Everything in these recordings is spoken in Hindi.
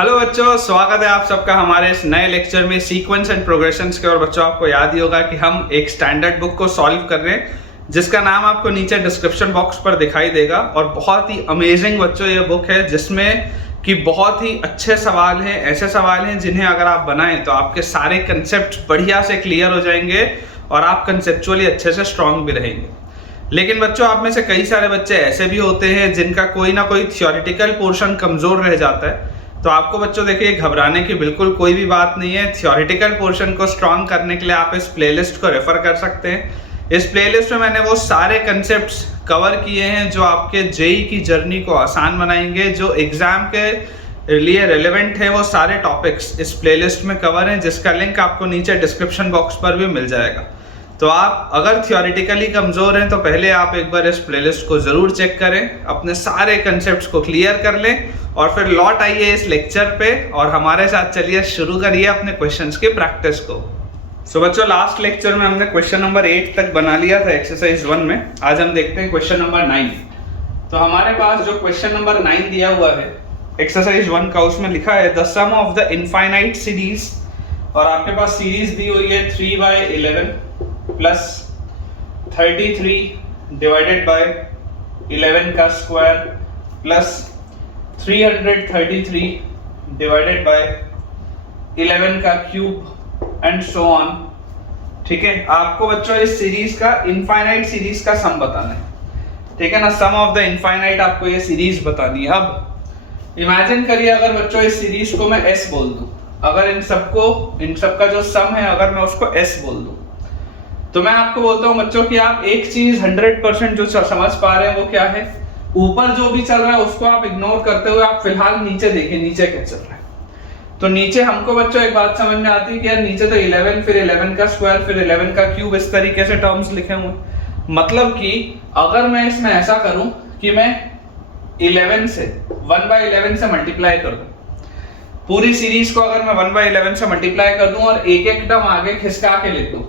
हेलो बच्चों, स्वागत है आप सबका हमारे इस नए लेक्चर में सीक्वेंस एंड प्रोग्रेशंस के। और बच्चों, आपको याद ही होगा कि हम एक स्टैंडर्ड बुक को सॉल्व कर रहे हैं जिसका नाम आपको नीचे डिस्क्रिप्शन बॉक्स पर दिखाई देगा। और बहुत ही अमेजिंग बच्चों ये बुक है जिसमें कि बहुत ही अच्छे सवाल हैं, ऐसे सवाल हैं जिन्हें अगर आप बनाएं तो आपके सारे कंसेप्ट बढ़िया से क्लियर हो जाएंगे और आप कंसेप्चुअली अच्छे से स्ट्रांग भी रहेंगे। लेकिन बच्चों, आप में से कई सारे बच्चे ऐसे भी होते हैं जिनका कोई ना कोई थियोरिटिकल पोर्शन कमजोर रह जाता है। तो आपको बच्चों देखिए, घबराने की बिल्कुल कोई भी बात नहीं है। थियोरिटिकल पोर्शन को स्ट्रांग करने के लिए आप इस प्लेलिस्ट को रेफर कर सकते हैं। इस प्लेलिस्ट में मैंने वो सारे कंसेप्ट्स कवर किए हैं जो आपके जेई की जर्नी को आसान बनाएंगे। जो एग्जाम के लिए रेलेवेंट है वो सारे टॉपिक्स इस प्लेलिस्ट में कवर हैं, जिसका लिंक आपको नीचे डिस्क्रिप्शन बॉक्स पर भी मिल जाएगा। तो आप अगर थियोरिटिकली कमज़ोर हैं तो पहले आप एक बार इस प्लेलिस्ट को ज़रूर चेक करें, अपने सारे कंसेप्ट्स को क्लियर कर लें और फिर लौट आइए इस लेक्चर पे और हमारे साथ चलिए शुरू करिए अपने क्वेश्चंस की प्रैक्टिस को। सो बच्चों, लास्ट लेक्चर में हमने क्वेश्चन नंबर 8 तक बना लिया था एक्सरसाइज 1 में। आज हम देखते हैं क्वेश्चन नंबर 9। तो हमारे पास जो क्वेश्चन नंबर 9 दिया हुआ है एक्सरसाइज 1 का, उसमें लिखा है the sum of the infinite series. और आपके पास सीरीज दी हुई है 3/11 प्लस 33 डिवाइडेड बाय 11 का स्क्वायर प्लस 333 डिवाइडेड बाय 11 का क्यूब एंड सो ऑन। ठीक है, आपको बच्चों इस सीरीज का इनफाइनाइट सीरीज का सम बताना है। ठीक है ना, सम ऑफ द इनफाइनाइट आपको ये सीरीज बतानी है। अब इमेजिन करिए अगर बच्चों इस सीरीज को मैं S बोल दूं, अगर इन सबका जो सम है अगर मैं उसको S बोल दूं, तो मैं आपको बोलता हूं बच्चों कि आप एक चीज 100% जो समझ पा रहे हैं वो क्या है, ऊपर जो भी चल रहा है उसको आप इग्नोर करते हुए आप फिलहाल नीचे देखिए, नीचे क्या चल रहा है। तो नीचे हमको बच्चों एक बात समझ में आती है कि यार नीचे तो 11 फिर 11 का स्क्वायर फिर 11 का क्यूब इस तरीके से टर्म्स लिखे हुए। मतलब कि अगर मैं इसमें ऐसा करूं कि मैं 11 से 1/11 से मल्टीप्लाई कर दूं, पूरी सीरीज को अगर मैं 1/11 से मल्टीप्लाई कर दूं और एक एक टर्म आगे खिसका के लिख दूं,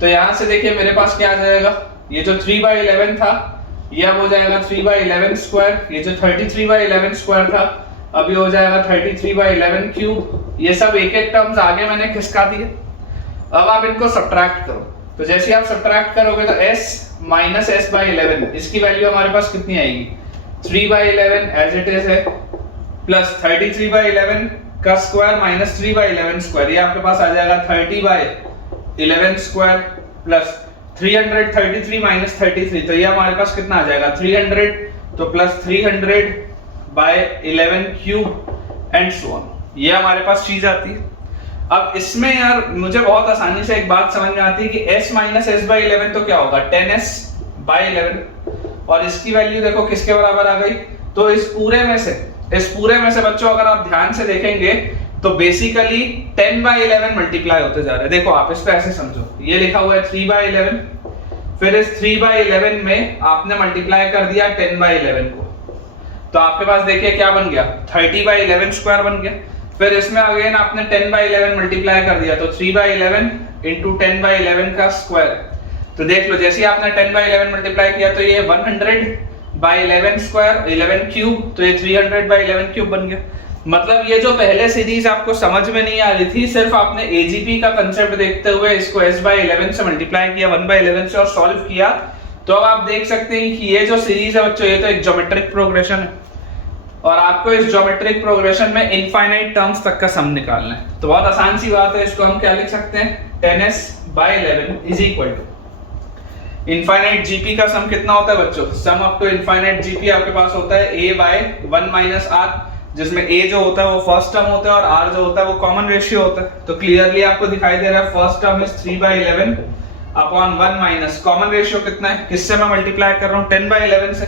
तो यहां से देखिए मेरे पास क्या आ जाएगा, ये जो 3/11 था ये अब हो जाएगा 3/11 स्क्वायर, ये जो 33/11 स्क्वायर था अभी हो जाएगा 33/11 क्यूब। ये सब एक एक टर्म्स आगे मैंने खिसका दिए। अब आप इनको सब्ट्रैक्ट करो, तो जैसे आप सब्ट्रैक्ट करोगे तो s माइनस s/11 इसकी वैल्यू हमारे पास कितनी आएगी, 3/11 एज इट इज है, प्लस 33/11 का स्क्वायर माइनस 3/11 स्क्वायर, ये आपके पास आ जाएगा 30/11 स्क्वायर प्लस 333 माइनस 33, तो ये हमारे पास कितना आ जाएगा 300, तो plus 300/11 cube and so on. ये हमारे पास चीज आती है। अब इसमें यार मुझे बहुत आसानी से एक बात समझ में आती है कि s माइनस s/11 तो क्या होगा 10s/11, और इसकी वैल्यू देखो किसके बराबर आ गई, तो इस पूरे में से बच्चों अगर आप ध्यान से देखेंगे तो बेसिकली 10/11 मल्टीप्लाई होते जा रहे हैं। देखो आप इसको ऐसे समझो, ये लिखा हुआ है 3/11, फिर इस 3/11 में आपने मल्टीप्लाई कर दिया 10/11 को, तो आपके पास देखिए क्या बन गया 30/11 स्क्वायर बन गया। फिर इसमें अगेन आपने 10/11 मल्टीप्लाई कर दिया, तो 3/11 इंटू 10/11 का स्क्वायर। तो देख लो जैसे ही आपने 10/11 मल्टीप्लाई किया तो ये 100/11 स्क्वायर 11 क्यूब, तो ये 300/11 क्यूब बन गया। मतलब ये जो पहले सीरीज आपको समझ में नहीं आ रही थी, सिर्फ आपने एजीपी का कंसेप्ट देखते हुए इसको s/11 से मल्टीप्लाई किया 1/11 से और सॉल्व किया, तो अब आप देख सकते हैं कि ये जो सीरीज है बच्चों ये तो एक ज्योमेट्रिक प्रोग्रेशन है और आपको इस ज्योमेट्रिक प्रोग्रेशन में इनफाइनाइट टर्म्स तक का सम निकालना है। तो बहुत आसान सी बात है, इसको हम क्या लिख सकते हैं 10s/11 is equal to infinite GP का सम कितना होता है बच्चों, sum up to infinite GP आपके पास होता है a/1 - r, जिसमें a जो होता है वो फर्स्ट टर्म होता है और r जो होता है वो कॉमन रेशियो होता है। तो क्लियरली आपको दिखाई दे रहा है first term is 3/11 upon 1 minus common ratio कितना है, किससे मैं मल्टीप्लाई कर रहा हूँ 10/11 से,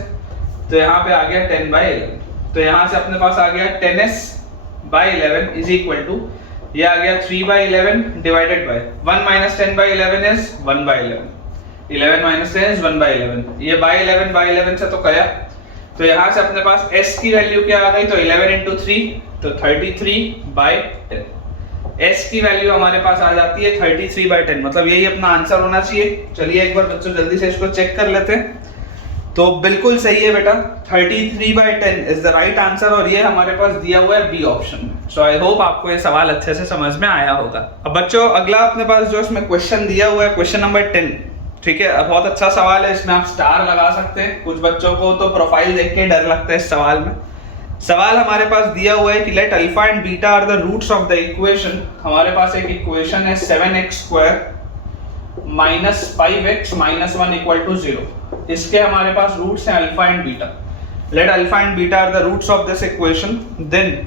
तो यहाँ पे आ गया 10/11, तो यहाँ से अपने पास आ गया 10s/11 इज इक्वल टू ये आ गया 3/11 divided by 1 minus 10/11 is 1/11, 11 minus 10 is 1/11, ये बाय 11/11 से तो गया। तो यहाँ से अपने पास s की वैल्यू क्या आ गई, तो 11 इंटू 3 तो 33/10, s की वैल्यू हमारे पास आ जाती है 33/10, मतलब यही अपना आंसर होना चाहिए। चलिए एक बार बच्चों जल्दी से इसको चेक कर लेते हैं। तो बिल्कुल सही है बेटा, 33/10 इज द राइट आंसर, और ये हमारे पास दिया हुआ है बी ऑप्शन में। सो आई होप आपको ये सवाल अच्छे से समझ में आया होगा। अब बच्चों अगला अपने पास जो इसमें क्वेश्चन दिया हुआ है, क्वेश्चन नंबर 10, ठीक है, बहुत अच्छा सवाल है, इसमें आप स्टार लगा सकते हैं। कुछ बच्चों को तो प्रोफाइल देख के डर लगता है इस सवाल में। सवाल हमारे पास दिया हुआ है कि let alpha and beta are the roots of the equation. हमारे पास एक इक्वेशन है 7x² minus 5x minus 1 equal to 0। इसके हमारे पास रूट्स हैं alpha and beta. Let alpha and beta are the roots of this equation, then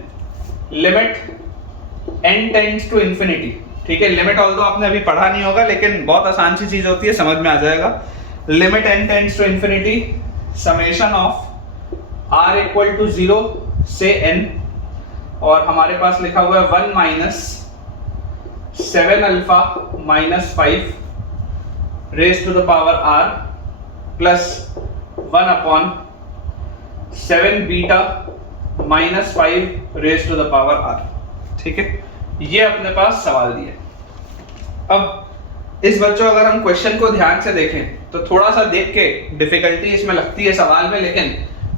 limit n tends to infinity. ठीक है, लिमिट ऑल्दो आपने अभी पढ़ा नहीं होगा, लेकिन बहुत आसान सी चीज होती है, समझ में आ जाएगा। Limit n tends to infinity summation of r equal to 0 से n, और हमारे पास लिखा हुआ है 1 minus 7 alpha minus 5 raise to the power r plus 1 upon 7 beta minus 5 raise to the power r। ठीक है, ये अपने पास सवाल दिए। अब इस बच्चों अगर हम क्वेश्चन को ध्यान से देखें तो थोड़ा सा देख के डिफिकल्टी इसमें लगती है सवाल में, लेकिन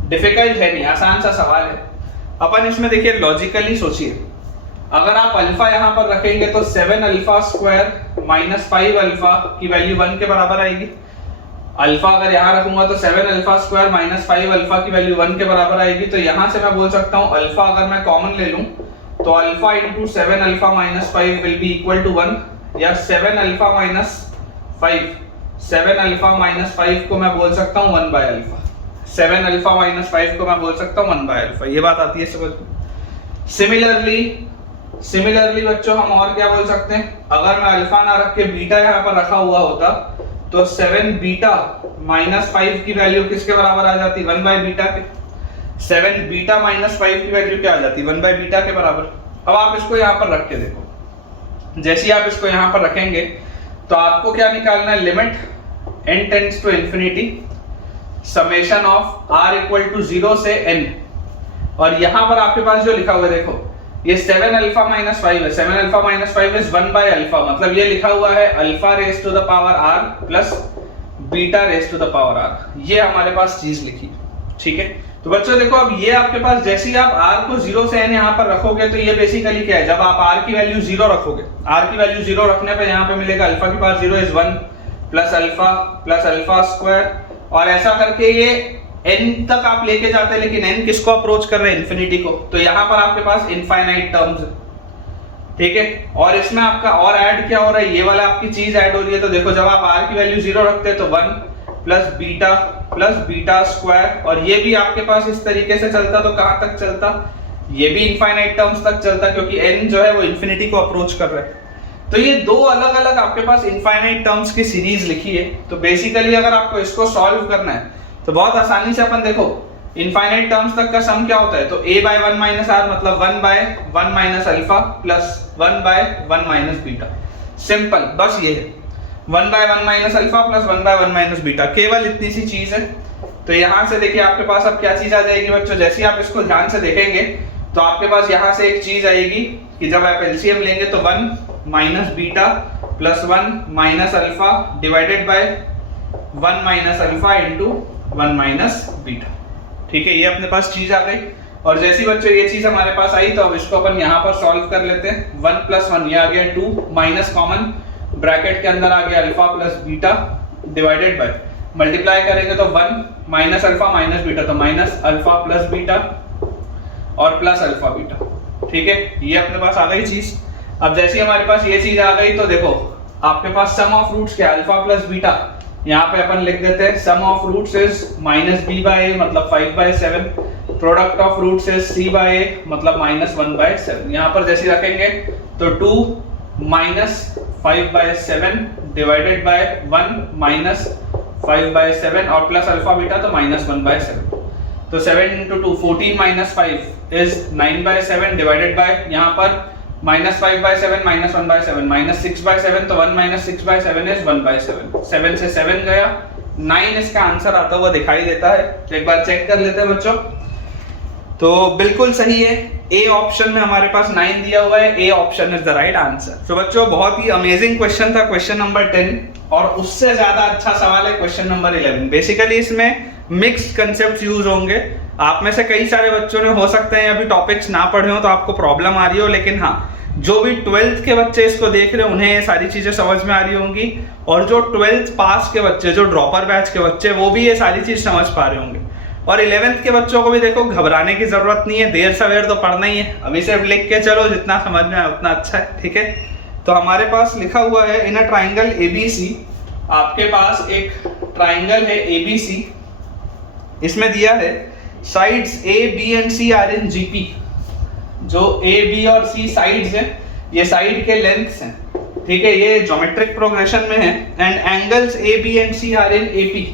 डिफिकल्ट है नहीं, आसान सा सवाल है। अपन इसमें देखिए लॉजिकली सोचिए, अगर आप अल्फा यहां पर रखेंगे तो 7 अल्फा स्क्वायर माइनस 5 अल्फा की वैल्यू 1 के बराबर आएगी। अल्फा अगर यहां रखूंगा तो 7 अल्फा स्क्वायर माइनस 5 अल्फा की वैल्यू 1 के बराबर आएगी। तो यहां से मैं बोल सकता हूं अल्फा अगर मैं कॉमन ले लूं तो alpha into 7 alpha minus 5 will be equal to 1, या 7 अल्फा माइनस 5, 7 अल्फा माइनस 5 को मैं बोल सकता हूं 1 बाय अल्फा। 7 अल्फा माइनस 5 को मैं बोल सकता हूं 1 बाय अल्फा। ये बात आती है समझ में। सिमिलरली बच्चों हम और क्या बोल सकते हैं, अगर मैं अल्फा ना रख के बीटा यहाँ पर रखा हुआ होता तो 7 बीटा माइनस 5 की वैल्यू किसके बराबर आ जाती, 1 बाय बीटा के। 7 बीटा माइनस 5 की वैल्यू क्या आ जाती, 1 बाय बीटा के बराबर। अब आप इसको यहाँ पर रख के देखो, जैसे आप इसको यहाँ पर रखेंगे तो आपको क्या निकालना है, limit n tends to infinity summation of r equal to 0 से n, और यहाँ पर आपके पास जो लिखा हुआ है देखो, ये 7 अल्फा माइनस 5 है। 7 alpha minus 5 is 1 by alpha, मतलब ये लिखा हुआ है alpha raise to the power r plus beta raise to the power r। ये हमारे पास चीज लिखी, ठीक है। तो बच्चों देखो, अब ये आपके पास जैसे ही आप r को 0 से n यहाँ पर रखोगे तो ये बेसिकली क्या है, जब आप r की वैल्यू 0 रखोगे, r की वैल्यू 0 रखने पे यहाँ पे मिलेगा अल्फा की power 0 is 1 plus alpha square, और ऐसा करके ये n तक आप लेके जाते हैं, लेकिन n किसको अप्रोच कर रहे हैं, इंफिनिटी को। तो यहाँ पर आपके पास इनफाइनाइट टर्म्स है, ठीक है। और इसमें आपका और ऐड क्या हो रहा है, ये वाला आपकी चीज ऐड हो रही है। तो देखो, जब आप r की वैल्यू 0 रखते हैं तो 1 प्लस बीटा स्क्वायर, और ये भी आपके पास इस तरीके से चलता तो कहां तक चलता, ये भी इनफाइनाइट टर्म्स तक चलता, क्योंकि n जो है वो इंफिनिटी को अप्रोच कर रहा है। तो ये दो अलग अलग आपके पास इनफाइनाइट टर्म्स की सीरीज लिखी है। तो बेसिकली अगर आपको इसको सॉल्व करना है तो बहुत आसानी से अपन देखो, इनफाइनाइट टर्म्स तक का सम क्या होता है, तो a बाय 1 माइनस r मतलब 1 by 1 minus alpha plus 1 by 1 minus beta. Simple, बस ये है 1 by 1 minus alpha plus 1 by 1 minus beta, केवल इतनी सी चीज है। तो यहां से देखिए आपके पास अब क्या चीज आ जाएगी बच्चों, जैसे ही आप इसको ध्यान से देखेंगे तो आपके पास यहां से एक चीज आएगी कि जब आप एलसीएम लेंगे तो 1 minus beta plus 1 minus alpha divided by 1 minus alpha into 1 minus beta, ठीक है। ये अपने पास चीज आ गई, और जैसी बच्चों ये चीज हमारे पास आई तो अब इसको अपन यहाँ पर सॉल्व कर लेते हैं। 1 प्लस 1 ये आ गया 2 माइनस कॉमन, ब्रैकेट के अंदर आ गया alpha plus beta divided by, multiply करेंगे तो 1 माइनस अल्फा माइनस बीटा, तो माइनस अल्फा प्लस बीटा और प्लस अल्फा बीटा, ठीक है। ये अपने पास आ गई चीज। अब जैसे हमारे पास ये चीज आ गई तो देखो आपके पास सम ऑफ रूट्स क्या है, अल्फा प्लस बीटा, यहाँ पे अपन लिख देते हैं sum of roots is minus B by A मतलब 5 by 7, product of roots is C by A मतलब माइनस 1 बाय 7। यहाँ पर जैसे रखेंगे तो 2 minus 5 by 7 divided by 1 minus 5 by 7 और प्लस अल्फा बीटा तो माइनस 1 बाय 7। तो 7 into 2 14 minus 5 is 9 by 7 divided by, यहाँ पर minus 5 by 7 minus 1 by 7 minus 6 by 7, तो 1 माइनस 6 बाय 7 इज 1 बाय 7। 7 से 7 गया, 9 इसका आंसर आता हुआ दिखाई देता है। तो एक बार चेक कर लेते हैं बच्चों, तो बिल्कुल सही है, ए ऑप्शन में हमारे पास 9 दिया हुआ है, A option is the right answer. तो बच्चों बहुत ही अमेजिंग क्वेश्चन था क्वेश्चन नंबर 10, और उससे ज्यादा अच्छा सवाल है क्वेश्चन नंबर 11। बेसिकली इसमें मिक्स्ड कंसेप्ट यूज होंगे। आप में से कई सारे बच्चों ने हो सकते हैं अभी टॉपिक्स ना पढ़े हो तो आपको प्रॉब्लम आ रही हो, लेकिन हाँ, जो भी 12th के बच्चे इसको देख रहे हैं उन्हें ये सारी चीजें समझ में आ रही होंगी, और जो 12th पास के बच्चे, जो ड्रॉपर बैच के बच्चे, वो भी ये सारी चीज समझ पा रहे होंगे। और 11th के बच्चों को भी देखो, घबराने की जरूरत नहीं है, देर सवेर तो पढ़ना ही है, अभी सिर्फ लिख के चलो, जितना समझ में आए उतना अच्छा है, ठीक है। तो हमारे पास लिखा हुआ है इन अ ट्राइंगल ABC, आपके पास एक ट्राइंगल है ABC, इसमें दिया है sides A, B and C are in GP। जो A, B और C साइड्स हैं, ये साइड के लेंथ्स हैं, ठीक है, ये ज्योमेट्रिक प्रोग्रेशन में है। And angles A, B and C are in AP।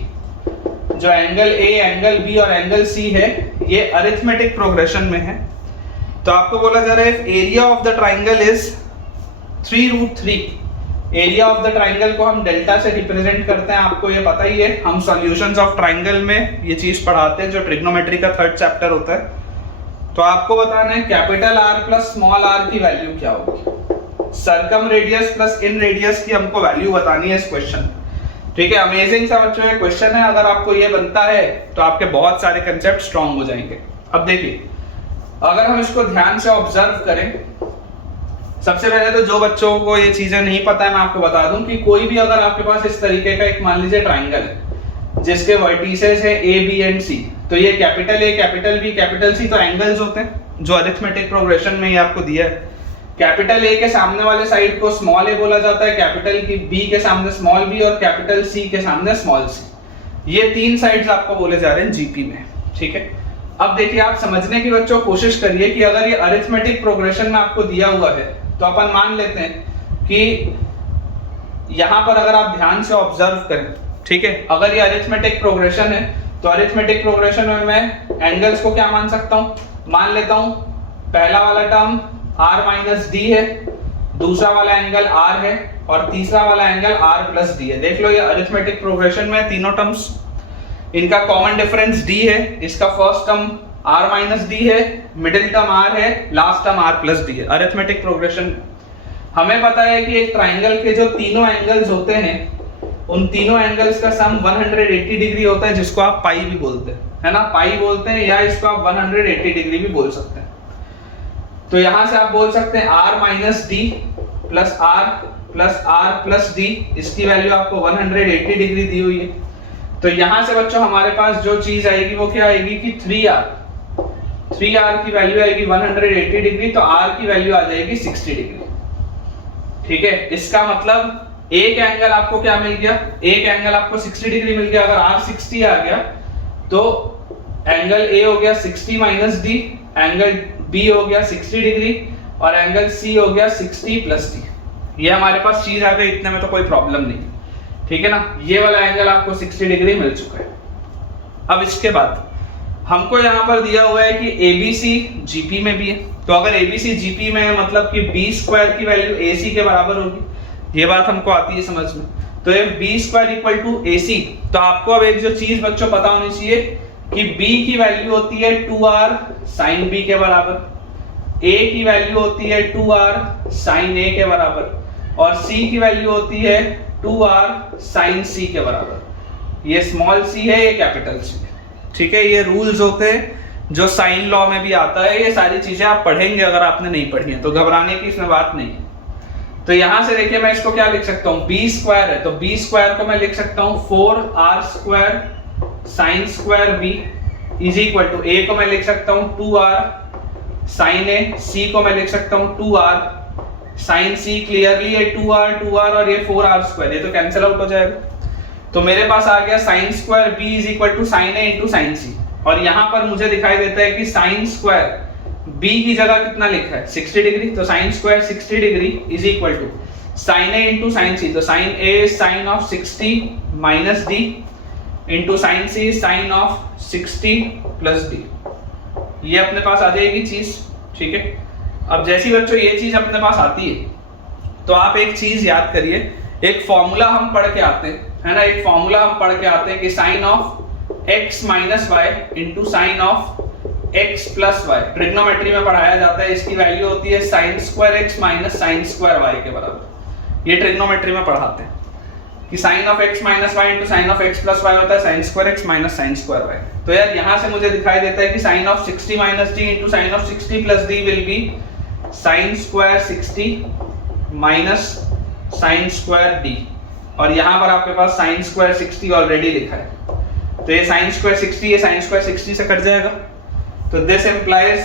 जो एंगल A, एंगल B और एंगल C है, ये अरिथमेटिक प्रोग्रेशन में है। तो आपको बोला जा रहा है area of the triangle is 3√3। Area of the triangle को हम डेल्टा से रिप्रेजेंट करते हैं, आपको ये पता ही है, हम सॉल्यूशंस ऑफ ट्राइंगल में ये चीज पढ़ाते हैं, जो ट्रिग्नोमेट्री का 3rd चैप्टर होता है। तो आपको बताना है capital R plus small r की वैल्यू क्या होगी, सर्कम रेडियस प्लस इन रेडियस की हमको वैल्यू बतानी है इस क्वेश्चन में, ठीक है। अमेजिंग सा बच्चों ये क्वेश्चन है, अगर आपको ये बनता है तो आपके बहुत सारे कंसेप्ट स्ट्रांग हो जाएंगे। अब देखिए, अगर हम इसको ध्यान से ऑब्जर्व करें, सबसे पहले तो जो बच्चों को ये चीजें नहीं पता है मैं आपको बता दूं कि कोई भी अगर आपके पास इस तरीके का एक मान लीजिए ट्राइंगल है जिसके वर्टिसेस है A, B एंड C, तो ये capital A, capital B, capital C तो एंगल्स होते हैं जो अरिथमेटिक प्रोग्रेशन में ये आपको दिया है। कैपिटल A के सामने वाले साइड को स्मॉल a बोला जाता है, कैपिटल की B के सामने स्मॉल b और कैपिटल C के सामने स्मॉल c। ये 3 साइड्स आपको बोले जा रहे हैं GP में, ठीक है। अब देखिए, आप समझने की बच्चों कोशिश करिए कि अगर ये अरिथमेटिक प्रोग्रेशन में आपको दिया हुआ है तो अपन मान लेते हैं कि यहां पर अगर आप ध्यान से ऑब्जर्व करें, ठीक है, अगर ये अरिथमेटिक प्रोग्रेशन है तो अरिथमेटिक प्रोग्रेशन में मैं एंगल्स को क्या मान सकता हूं, मान लेता हूं पहला वाला टर्म R माइनस D है, दूसरा वाला एंगल R है और तीसरा वाला एंगल R प्लस D है। देख लो, ये अरिथमेटिक प्रोग्रेशन में तीनों टर्म्स, इनका कॉमन डिफरेंस D है, इसका first term R minus D है, मिडिल टर्म R है, last term R plus D है। अरिथमेटिक प्रोग्रेशन हमें पता है कि एक ट्राइंगल के जो तीनों एंगल्स होते हैं, उन तीनों एंगल्स का सम 180 डिग्री होता है, जिसको आप पाई भी बोलते हैं, है ना, पाई बोलते हैं, या इसको आप 180 डिग्री भी बोल सकते हैं। तो यहां से आप बोल सकते हैं R minus D plus R plus D, इसकी वैल्यू आपको 180 डिग्री दी हुई है। तो यहां से बच्चों हमारे पास जो चीज आएगी वो क्या आएगी कि 3R की वैल्यू आएगी 180 डिग्री, तो R की वैल्यू आ जाएगी 60 डिग्री, ठीक है। इसका मतलब एक एंगल आपको क्या मिल गया, एक एंगल आपको 60 डिग्री मिल गया। अगर R 60 आ गया तो एंगल A हो गया 60 माइनस D, एंगल B हो गया 60 डिग्री और एंगल C हो गया 60 प्लस D। ये हमारे पास चीज आ गई, इतने में तो कोई प्रॉब्लम नहीं, ठीक है ना। ये वाला एंगल आपको 60 डिग्री मिल चुका है। अब इसके बाद हमको यहाँ पर दिया हुआ है कि ABC GP में भी है, तो अगर ABC GP में है मतलब कि B स्क्वायर की वैल्यू AC के बराबर होगी, ये बात हमको आती है समझ में। तो if B square equal to AC, तो आपको अब एक जो चीज बच्चों पता होनी चाहिए कि B की वैल्यू होती है 2R sin B के बराबर, A की वैल्यू होती है 2R sin A के बराबर और C की वैल्यू होती है 2R sin C के बराबर। ये स्मॉल c है, ये कैपिटल C है, ठीक है। ये रूल्स होते हैं जो साइन लॉ में भी आता है, ये सारी चीजें आप पढ़ेंगे अगर आपने नहीं पढ़ी है, तो घबराने की इसमें बात नहीं है। तो यहां से देखिए, मैं इसको क्या लिख सकता हूं, B स्क्वायर है, तो B स्क्वायर को मैं लिख सकता हूं 4R square sine square B is equal to A को मैं लिख सकता हूं 2R साइन A, C को मैं लिख सकता हूं 2R साइन C। क्लियरली ये 2R और ये 4R स्क्वायर, ये तो कैंसिल आउट हो जाएगा। तो मेरे पास आ गया sine square B is equal to sine A into sine C, और यहां पर मुझे दिखाई देता है कि साइन स्क्वायर B की जगह कितना लिखा है 60 डिग्री, तो sine square 60 degree is equal to sine A into sine C, तो sine A is sine of 60 minus D into sine C is sine of 60 plus D। ये अपने पास आ जाएगी चीज, ठीक है। अब जैसी बच्चों ये चीज अपने पास आती है तो आप एक चीज याद करिए, एक फॉर्मूला हम पढ़ के आते हैं, है ना, एक फॉर्मूला हम पढ़ के आते हैं कि sine of x minus y into sine of x plus y, trigonometry में पढ़ाया जाता है। इसकी वैल्यू होती है sine square x minus sine square y के बराबर, ये ट्रिग्नोमेट्री में पढ़ाते हैं। कि sine of x minus y into sine of x plus y होता है sine square x minus sine square y. तो यार यहाँ से मुझे दिखाई देता है कि sine of 60 minus D into sine of 60 plus D will be sign square 60 minus sine square D, और यहाँ पर आपके पास साइन स्क्वायर 60 ऑलरेडी लिखा है, तो ये साइन स्क्वायर 60 ये साइन स्क्वायर 60 से कट जाएगा, तो this implies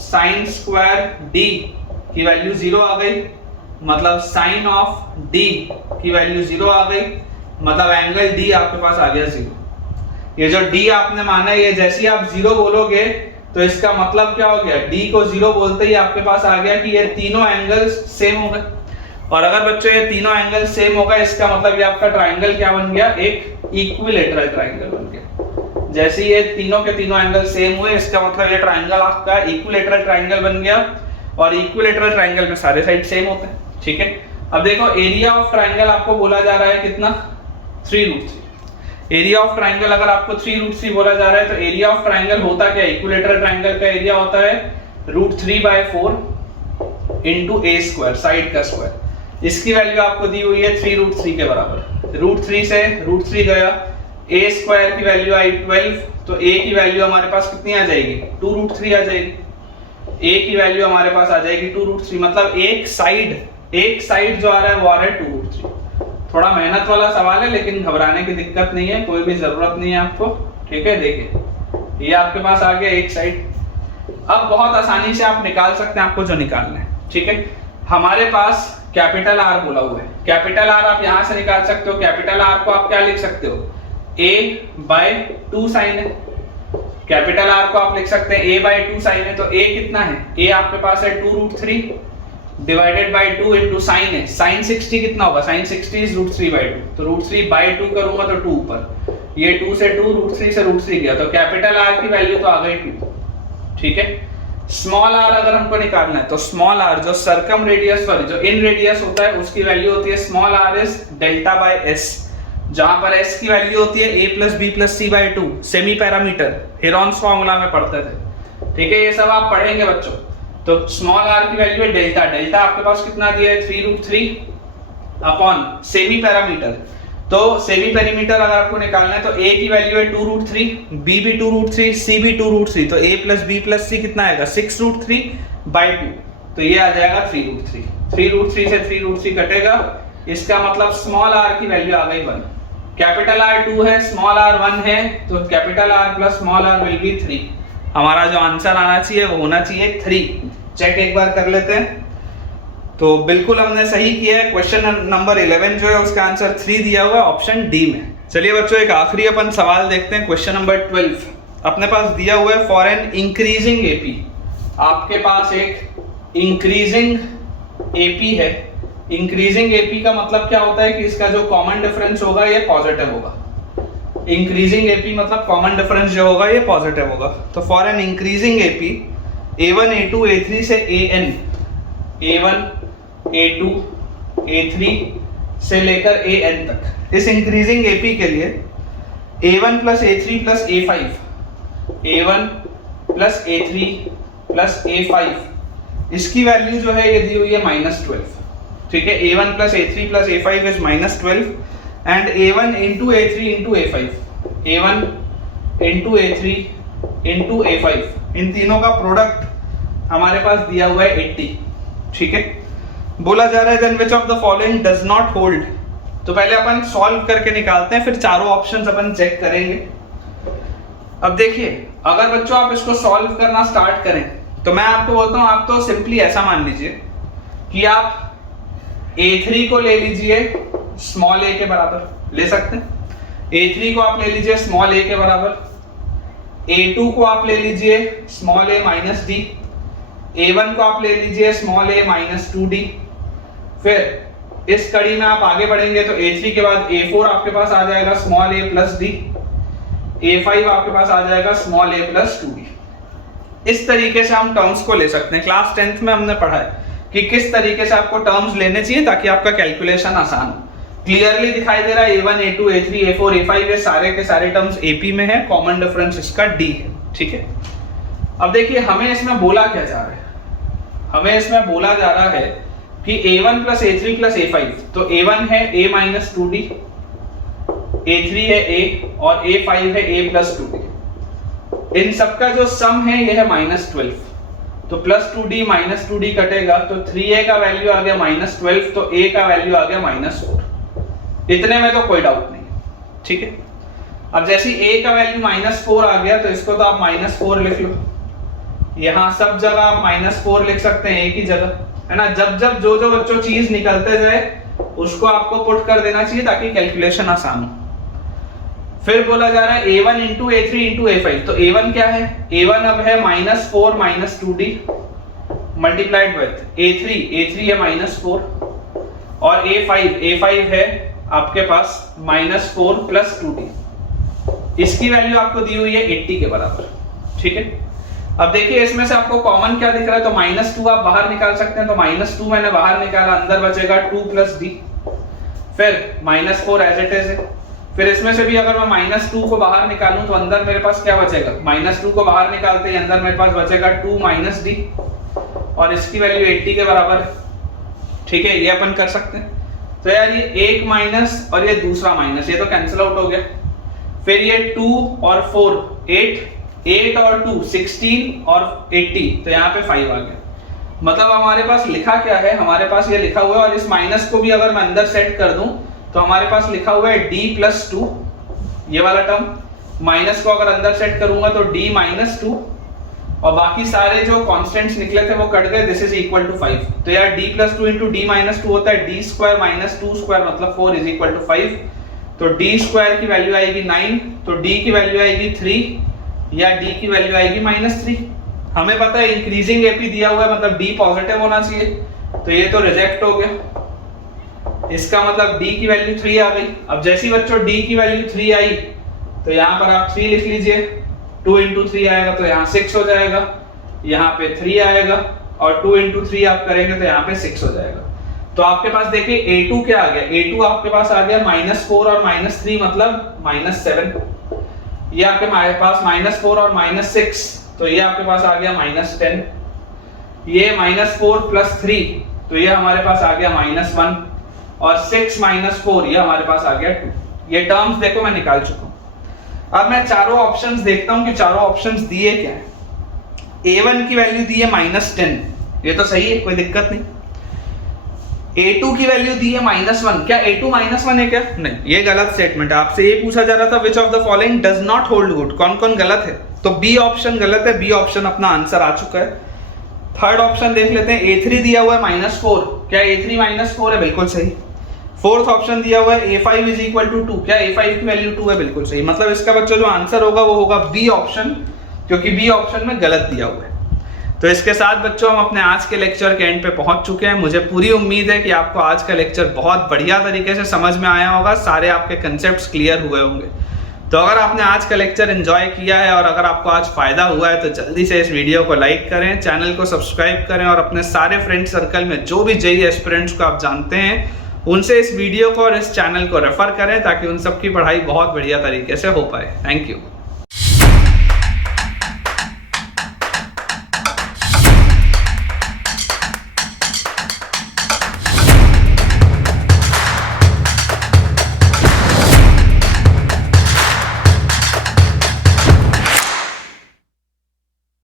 sine square D की वैल्यू 0 आ गई, मतलब साइन ऑफ डी की वैल्यू 0 आ गई, मतलब एंगल डी आपके पास आ गया 0। ये जो डी आपने माना है, ये जैसे ही आप 0 बोलोगे तो इसका मतलब क्या हो गया, डी को 0 बोलते ही आपके पास आ गया कि ये तीनों एंगल्स सेम हो गए। और अगर बच्चों ये तीनों एंगल सेम होगा, इसका मतलब ये आपका ट्राइंगल क्या बन गया, एक इक्विलेटरल ट्राइंगल बन गया। जैसे ये तीनों के तीनों एंगल सेम हुए, इसका मतलब ये ट्राइंगल आपका इक्विलेटरल ट्राइंगल बन गया, और इक्विलेटरल ट्राइंगल में सारे साइड सेम होते हैं, ठीक है। अब देखो एरिया ऑफ ट्राइंगल आपको बोला जा रहा है कितना, 3√3। एरिया ऑफ ट्राइंगल अगर आपको 3√3 बोला जा रहा है, तो एरिया ऑफ ट्राइंगल होता क्या है, इक्विलेटरल ट्राइंगल का एरिया होता है √3/4 इंटू ए स्क्वायर, साइड का स्क्वायर। इसकी वैल्यू आपको दी हुई है 3√3 के बराबर, √3 से √3 गया, ए स्क्वायर की वैल्यू आई 12, तो ए की वैल्यू हमारे पास कितनी आ जाएगी, 2√3 आ जाएगी। ए की वैल्यू हमारे पास आ जाएगी 2√3, मतलब एक साइड जो आ रहा है वो आ रहा है 2√3। थोड़ा मेहनत वाला सवाल है, लेकिन घबराने की दिक्कत नहीं है, कोई भी जरूरत नहीं है आपको, ठीक है। देखिए ये आपके पास आ गया एक साइड। अब बहुत आसानी से आप निकाल सकते हैं आपको जो निकालना है, ठीक है। हमारे पास कैपिटल आर बोला हुआ है, कैपिटल आर आप यहां से निकाल सकते हो। कैपिटल आर को आप क्या लिख सकते हो, a/2 साइन है। कैपिटल आर को आप लिख सकते हैं a/2 साइन है, तो a कितना है, a आपके पास है 2√3 डिवाइडेड बाय 2 इंटू साइन है, साइन 60 कितना होगा, साइन 60 इज √3/2, तो √3/2 करूंगा तो 2 ऊपर, ये 2 से 2 √3 से √3 गया, तो कैपिटल आर की वैल्यू तो आ गई 2, ठीक है। स्मॉल आर अगर हमको निकालना है, तो स्मॉल आर जो सर्कम रेडियस, सॉरी जो इन रेडियस होता है, उसकी वैल्यू होती है small r is delta by s, जहां पर एस की वैल्यू होती है a+b+c/2, semi parameter, Heron's formula में पढ़ते थे, ठीक है। ये सब आप पढ़ेंगे बच्चों। तो स्मॉल आर की वैल्यू है डेल्टा, डेल्टा आपके पास कितना दिया है 3√3 अपॉन सेमी पैरामीटर, तो सेमी पैरामीटर अगर आपको निकालना है तो a की वैल्यू है 2√3, b भी 2√3, c भी 2√3, तो a+b+c कितना आएगा 6√3/2, तो ये आ जाएगा 3√3। 3√3 से 3√3 कटेगा, इसका मतलब स्मॉल r की वैल्यू आ गई 1। कैपिटल R 2 है, स्मॉल r 1 है, तो capital R plus small r will be 3। हमारा जो आंसर आना चाहिए वो होना चाहिए 3। चेक एक बार कर लेते हैं, तो बिल्कुल हमने सही किया है। क्वेश्चन नंबर 11 जो है उसका आंसर 3 दिया हुआ है ऑप्शन डी में। चलिए बच्चों एक आखिरी अपन सवाल देखते हैं। क्वेश्चन नंबर 12 अपने पास दिया हुआ है, फॉर एन इंक्रीजिंग एपी। आपके पास एक इंक्रीजिंग एपी है। इंक्रीजिंग एपी का मतलब क्या होता है कि इसका जो कॉमन डिफरेंस होगा ये पॉजिटिव होगा। इंक्रीजिंग एपी मतलब कॉमन डिफरेंस जो होगा ये पॉजिटिव होगा। तो for an increasing AP a1 a2 a3 से an, a1 a2 a3 से लेकर an तक, इस इंक्रीजिंग एपी के लिए a1 plus a3 plus a5, a1 plus a3 plus a5, इसकी वैल्यू जो है ये दी हुई है -12, ठीक है। a1 plus a3 plus a5 is -12 and a1 into a3 into a5, a1 into a3 into a5, इन तीनों का प्रोडक्ट हमारे पास दिया हुआ है 80, ठीक है। बोला जा रहा है then which of the following does not hold. तो पहले अपन सॉल्व करके निकालते हैं, फिर चारों ऑप्शंस अपन चेक करेंगे। अब देखिए अगर बच्चों आप इसको सॉल्व करना स्टार्ट करें तो मैं आपको बोलता हूं, आप तो सिंपली ऐसा मान लीजिए कि आप a3 को ले लीजिए स्मॉल a के बराबर, ले सकते हैं। a3 को आप ले लीजिए स्मॉल a के बराबर, a2 को आप ले लीजिए small a minus D, a1 को आप ले लीजिए स्मॉल a माइनस 2d। फिर इस कड़ी में आप आगे बढ़ेंगे तो a3 के बाद a4 आपके पास आ जाएगा small a plus d, a5 आपके पास आ जाएगा स्मॉल a प्लस 2d। इस तरीके से हम टर्म्स को ले सकते हैं। क्लास 10th में हमने पढ़ा है कि किस तरीके से आपको टर्म्स लेने चाहिए ताकि आपका कैलकुलेशन आसान हो। क्लियरली दिखाई दे रहा है a1 a2 a3 a4 a5 ये सारे के सारे टर्म्स AP में है, कॉमन डिफरेंस इसका D है, ठीक है। अब देखिए हमें इसमें बोला क्या जा रहा है, हमें इसमें बोला जा रहा है कि a1 plus a3 plus a5, तो a1 है a माइनस 2d, A3 है A और A5 है A प्लस 2D। इन सबका जो सम है ये है -12, तो प्लस 2D माइनस 2D कटेगा तो 3A का वैल्यू आ गया -12, तो A का वैल्यू आ गया -4। इतने में तो कोई डाउट नहीं, ठीक है। अब जैसे A का वैल्यू -4 आ गया तो इसको तो आप -4 लिख लो, यहाँ सब जगह आप -4 लिख सकते हैं एक ही जगह, है ना। जब जब जो जो बच्चों चीज निकलते जाए उसको आपको पुट कर देना चाहिए ताकि कैलकुलेशन आसान हो। फिर बोला जा रहा है A1 into A3 into A5, तो A1 क्या है, A1 अब है -4 minus 2D multiplied with A3 है -4 और A5 है आपके पास -4 प्लस 2D। इसकी वैल्यू आपको दी हुई है 80 के बराबर, ठीक है। अब देखिए इसमें से आपको कॉमन क्या दिख रहा है, तो -2 आप बाहर निकाल सकते हैं, तो -2 मैंने बाहर निकाला, अंदर बचेगा 2 प्लस D, फिर -4 एज इट इज है। फिर इसमें से भी अगर मैं -2 को बाहर निकालूं तो अंदर मेरे पास क्या बचेगा, -2 को बाहर निकालते ही अंदर मेरे पास बचेगा 2 माइनस D और इसकी वैल्यू 80 के बराबर है, ठीक है। ये अपन कर सकते हैं। तो यार ये एक माइनस और ये दूसरा माइनस, ये तो कैंसिल आउट हो गया। फिर ये 2 और 4 8 और 2 16 और 80, तो यहाँ पे 5 आ गया। मतलब हमारे पास लिखा क्या है, हमारे पास ये लिखा हुआ है, और इस माइनस को भी अगर मैं अंदर सेट कर दूं तो हमारे पास लिखा हुआ है D प्लस 2, ये वाला टर्म। माइनस को अगर अंदर सेट करूंगा तो D माइनस 2 और बाकी सारे जो कॉन्स्टेंट्स निकले थे वो कट गए, दिस इज इक्वल टू 5। तो यार D plus 2 into D minus 2 होता है D स्क्वायर माइनस 2 स्क्वायर, मतलब 4 इज इक्वल टू 5। तो D स्क्वायर की वैल्यू आएगी 9, तो D की वैल्यू आएगी 3 या D की वैल्यू आएगी -3। हमें पता है इंक्रीजिंग AP दिया हुआ है, मतलब D पॉजिटिव होना चाहिए, तो ये तो रिजेक्ट हो गया। इसका मतलब D की वैल्यू 3 आ गई। अब जैसी बच्चों D की वैल्यू 3 आई तो यहाँ पर आप 3 लिख लीजिए, 2 इंटू 3 आएगा तो यहाँ 6 हो जाएगा, यहाँ पे 3 आएगा और 2 इंटू 3 आप करेंगे तो यहाँ पे 6 हो जाएगा। तो आपके पास देखिए A2 क्या आ गया, A2 आपके पास आ गया -4 और -3 मतलब -7। ये आपके पास -4 और -6, तो ये आपके पास आ गया -10। ये -4 प्लस 3, तो ये हमारे पास आ गया -1 और 6 -4 ये हमारे पास आ गया 2। ये टर्म्स देखो मैं निकाल चुका हूं। अब मैं चारों ऑप्शंस देखता हूं कि चारों ऑप्शंस दिए क्या है। A1 की वैल्यू दी है -10, ये तो सही है, कोई दिक्कत नहीं। A2 की वैल्यू दी है -1, क्या A2 -1 है क्या? नहीं, ये गलत स्टेटमेंट है। आपसे ये पूछा जा रहा था which of the following does not hold good, कौन कौन गलत है, तो बी ऑप्शन गलत है, बी ऑप्शन अपना आंसर आ चुका है। थर्ड ऑप्शन देख लेते हैं, A3 दिया हुआ है -4, क्या A3 -4 है? बिल्कुल सही। फोर्थ ऑप्शन दिया हुआ है A5 इज इक्वल टू 2, क्या A5 की वैल्यू 2 है? बिल्कुल सही। मतलब इसका बच्चों जो आंसर होगा वो होगा बी ऑप्शन, क्योंकि बी ऑप्शन में गलत दिया हुआ है। तो इसके साथ बच्चों हम अपने आज के लेक्चर के एंड पे पहुंच चुके हैं। मुझे पूरी उम्मीद है कि आपको आज का लेक्चर बहुत बढ़िया तरीके से समझ में आया होगा, सारे आपके कंसेप्ट्स क्लियर हुए होंगे। तो अगर आपने आज का लेक्चर एंजॉय किया है और अगर आपको आज फायदा हुआ है तो जल्दी से इस वीडियो को लाइक करें, चैनल को सब्सक्राइब करें और अपने सारे फ्रेंड सर्कल में जो भी JEE एस्पिरेंट्स को आप जानते हैं उनसे इस वीडियो को और इस चैनल को रेफर करें ताकि उन सबकी पढ़ाई बहुत बढ़िया तरीके से हो पाए। Thank you.